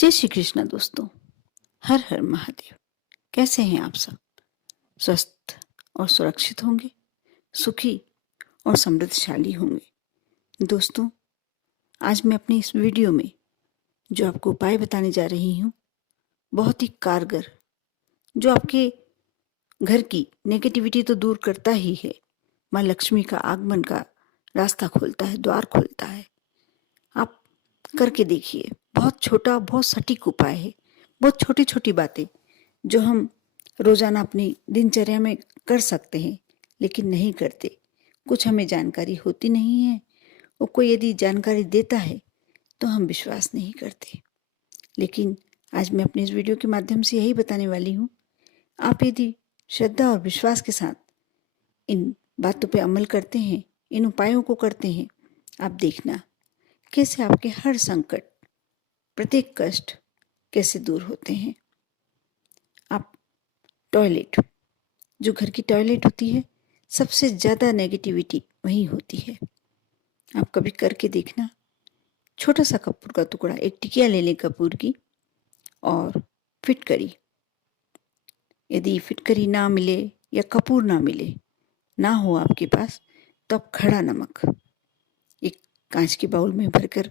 जय श्री कृष्ण दोस्तों। हर हर महादेव। कैसे हैं आप सब? स्वस्थ और सुरक्षित होंगे, सुखी और समृद्धशाली होंगे। दोस्तों, आज मैं अपनी इस वीडियो में जो आपको उपाय बताने जा रही हूँ, बहुत ही कारगर, जो आपके घर की नेगेटिविटी तो दूर करता ही है, माँ लक्ष्मी का आगमन का रास्ता खोलता है, द्वार खोलता है। आप करके देखिए। बहुत छोटा, बहुत सटीक उपाय है। बहुत छोटी छोटी बातें जो हम रोजाना अपनी दिनचर्या में कर सकते हैं, लेकिन नहीं करते। कुछ हमें जानकारी होती नहीं है, और कोई यदि जानकारी देता है तो हम विश्वास नहीं करते। लेकिन आज मैं अपने इस वीडियो के माध्यम से यही बताने वाली हूँ। आप यदि श्रद्धा और विश्वास के साथ इन बातों पे अमल करते हैं, इन उपायों को करते हैं, आप देखना कैसे आपके हर संकट, प्रत्येक कष्ट कैसे दूर होते हैं। आप टॉयलेट, जो घर की टॉयलेट होती है, सबसे ज़्यादा नेगेटिविटी वहीं होती है। आप कभी करके देखना। छोटा सा कपूर का टुकड़ा, एक टिकिया ले लें कपूर की, और फिटकरी, यदि फिटकरी ना मिले या कपूर ना मिले, ना हो आपके पास, तो आप खड़ा नमक एक कांच के बाउल में भरकर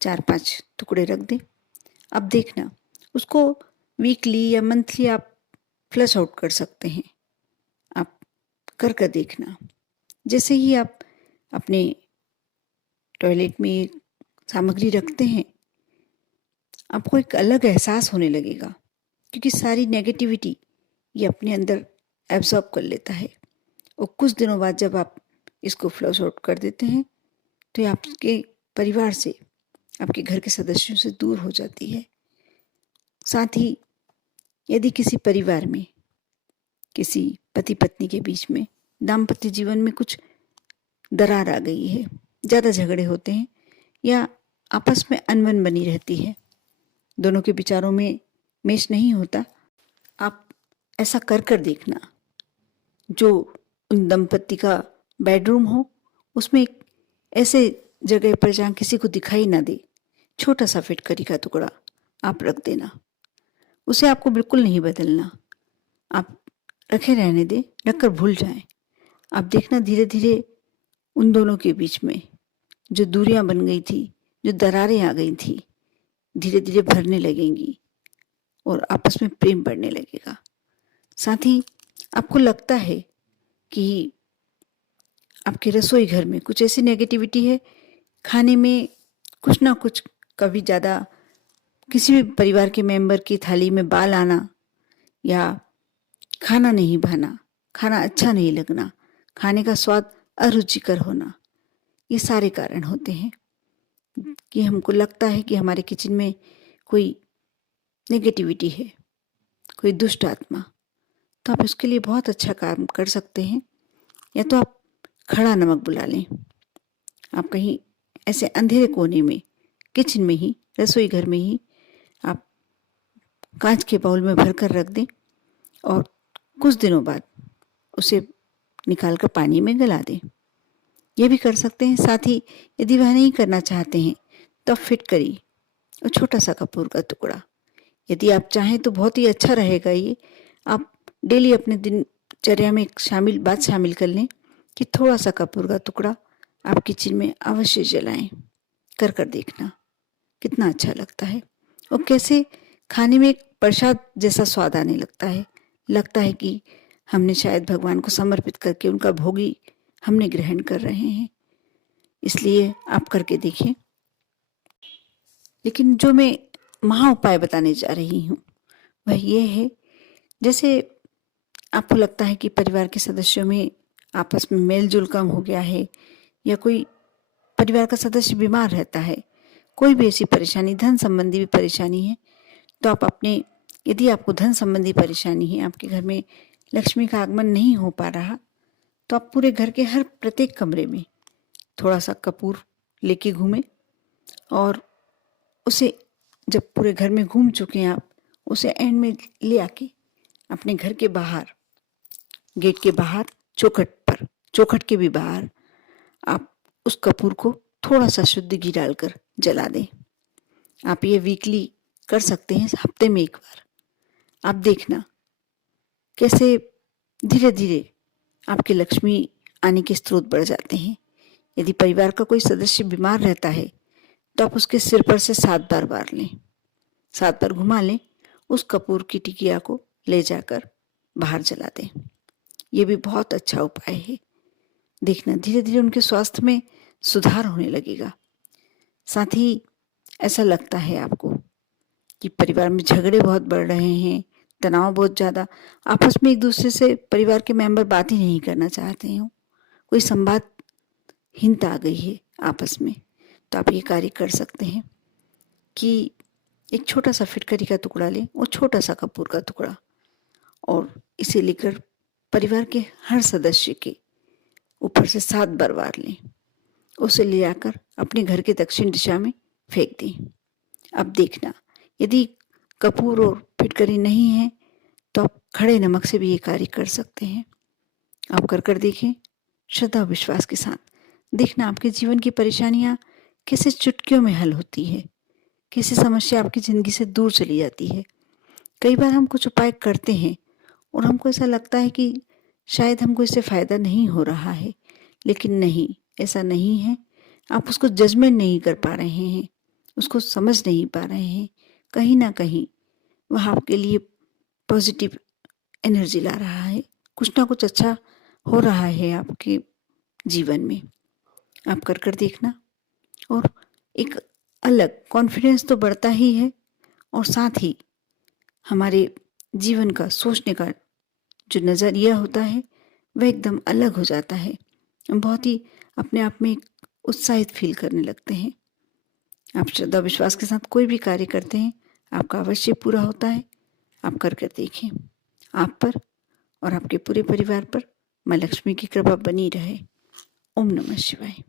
4-5 टुकड़े रख दें। अब देखना, उसको वीकली या मंथली आप फ्लश आउट कर सकते हैं। आप कर देखना। जैसे ही आप अपने टॉयलेट में सामग्री रखते हैं, आपको एक अलग एहसास होने लगेगा, क्योंकि सारी नेगेटिविटी ये अपने अंदर एब्जॉर्ब कर लेता है। और कुछ दिनों बाद जब आप इसको फ्लश आउट कर देते हैं, तो ये आपके परिवार से, आपके घर के सदस्यों से दूर हो जाती है। साथ ही यदि किसी परिवार में, किसी पति पत्नी के बीच में, दाम्पत्य जीवन में कुछ दरार आ गई है, ज़्यादा झगड़े होते हैं, या आपस में अनबन बनी रहती है, दोनों के विचारों में मेच नहीं होता, आप ऐसा कर देखना। जो उन दंपत्ति का बेडरूम हो, उसमें एक ऐसे जगह पर जहाँ किसी को दिखाई ना दे, छोटा सा फिटकरी का टुकड़ा आप रख देना। उसे आपको बिल्कुल नहीं बदलना, आप रखे रहने दें, रखकर भूल जाएं। आप देखना धीरे धीरे उन दोनों के बीच में जो दूरियां बन गई थी, जो दरारें आ गई थी, धीरे धीरे भरने लगेंगी और आपस में प्रेम बढ़ने लगेगा। साथ ही आपको लगता है कि आपके रसोई घर में कुछ ऐसी नेगेटिविटी है, खाने में कुछ ना कुछ, कभी ज़्यादा किसी भी परिवार के मेंबर की थाली में बाल आना, या खाना नहीं भाना, खाना अच्छा नहीं लगना, खाने का स्वाद अरुचिकर होना, ये सारे कारण होते हैं कि हमको लगता है कि हमारे किचन में कोई नेगेटिविटी है, कोई दुष्ट आत्मा। तो आप इसके लिए बहुत अच्छा काम कर सकते हैं। या तो आप खड़ा नमक बुला लें। आप कहीं ऐसे अंधेरे कोने में, किचन में ही, रसोई घर में ही आप कांच के बाउल में भरकर रख दें, और कुछ दिनों बाद उसे निकालकर पानी में गला दें। ये भी कर सकते हैं। साथ ही यदि वह नहीं करना चाहते हैं, तो फिटकरी और छोटा सा कपूर का टुकड़ा, यदि आप चाहें तो बहुत ही अच्छा रहेगा। ये आप डेली अपने दिनचर्या में एक बात शामिल कर लें कि थोड़ा सा कपूर का टुकड़ा आप किचन में अवश्य जलाएं। कर देखना कितना अच्छा लगता है, और कैसे खाने में एक प्रसाद जैसा स्वाद आने लगता है कि हमने शायद भगवान को समर्पित करके उनका भोगी हमने ग्रहण कर रहे हैं। इसलिए आप करके देखें। लेकिन जो मैं महा उपाय बताने जा रही हूँ, वह ये है, जैसे आपको लगता है कि परिवार के सदस्यों में आपस में मेल जोल कम हो गया है, या कोई परिवार का सदस्य बीमार रहता है, कोई भी ऐसी परेशानी, धन संबंधी भी परेशानी है, तो आप अपने, यदि आपको धन संबंधी परेशानी है, आपके घर में लक्ष्मी का आगमन नहीं हो पा रहा, तो आप पूरे घर के हर प्रत्येक कमरे में थोड़ा सा कपूर लेके घूमें, और उसे जब पूरे घर में घूम चुके हैं आप, उसे एंड में ले आके अपने घर के बाहर, गेट के बाहर, चौखट के भी बाहर आप उस कपूर को थोड़ा सा शुद्ध घी डालकर जला दें। आप ये वीकली कर सकते हैं हफ्ते में एक बार। आप देखना कैसे धीरे धीरे आपकी लक्ष्मी आने के स्रोत बढ़ जाते हैं। यदि परिवार का कोई सदस्य बीमार रहता है तो आप उसके सिर पर से 7 बार वार लें, 7 बार घुमा लें, उस कपूर की टिकिया को ले जाकर बाहर जला दें। ये भी बहुत अच्छा उपाय है। देखना धीरे धीरे उनके स्वास्थ्य में सुधार होने लगेगा। साथ ही ऐसा लगता है आपको कि परिवार में झगड़े बहुत बढ़ रहे हैं, तनाव बहुत ज़्यादा, आपस में एक दूसरे से परिवार के मेंबर बात ही नहीं करना चाहते हो, कोई संवादहीनता आ गई है आपस में, तो आप ये कार्य कर सकते हैं कि एक छोटा सा फिटकरी का टुकड़ा लें और छोटा सा कपूर का टुकड़ा, और इसे लेकर परिवार के हर सदस्य के ऊपर से 7 बार वार लें। उसे ले आकर अपने घर के दक्षिण दिशा में फेंक दें। अब देखना यदि कपूर और फिटकरी नहीं है तो आप खड़े नमक से भी ये कार्य कर सकते हैं। आप कर देखें श्रद्धा विश्वास के साथ। देखना आपके जीवन की परेशानियां कैसे चुटकियों में हल होती है, कैसे समस्या आपकी ज़िंदगी से दूर चली जाती है। कई बार हम कुछ उपाय करते हैं और हमको ऐसा लगता है कि शायद हमको इससे फ़ायदा नहीं हो रहा है, लेकिन नहीं, ऐसा नहीं है। आप उसको जजमेंट नहीं कर पा रहे हैं, उसको समझ नहीं पा रहे हैं। कहीं ना कहीं वह आपके लिए पॉजिटिव एनर्जी ला रहा है, कुछ ना कुछ अच्छा हो रहा है आपके जीवन में। आप कर देखना और एक अलग कॉन्फिडेंस तो बढ़ता ही है, और साथ ही हमारे जीवन का सोचने का जो नज़रिया होता है वह एकदम अलग हो जाता है। हम बहुत ही अपने आप में उत्साहित फील करने लगते हैं। आप श्रद्धा विश्वास के साथ कोई भी कार्य करते हैं, आपका अवश्य पूरा होता है। आप कर देखें। आप पर और आपके पूरे परिवार पर माँ लक्ष्मी की कृपा बनी रहे। ओम नमः शिवाय।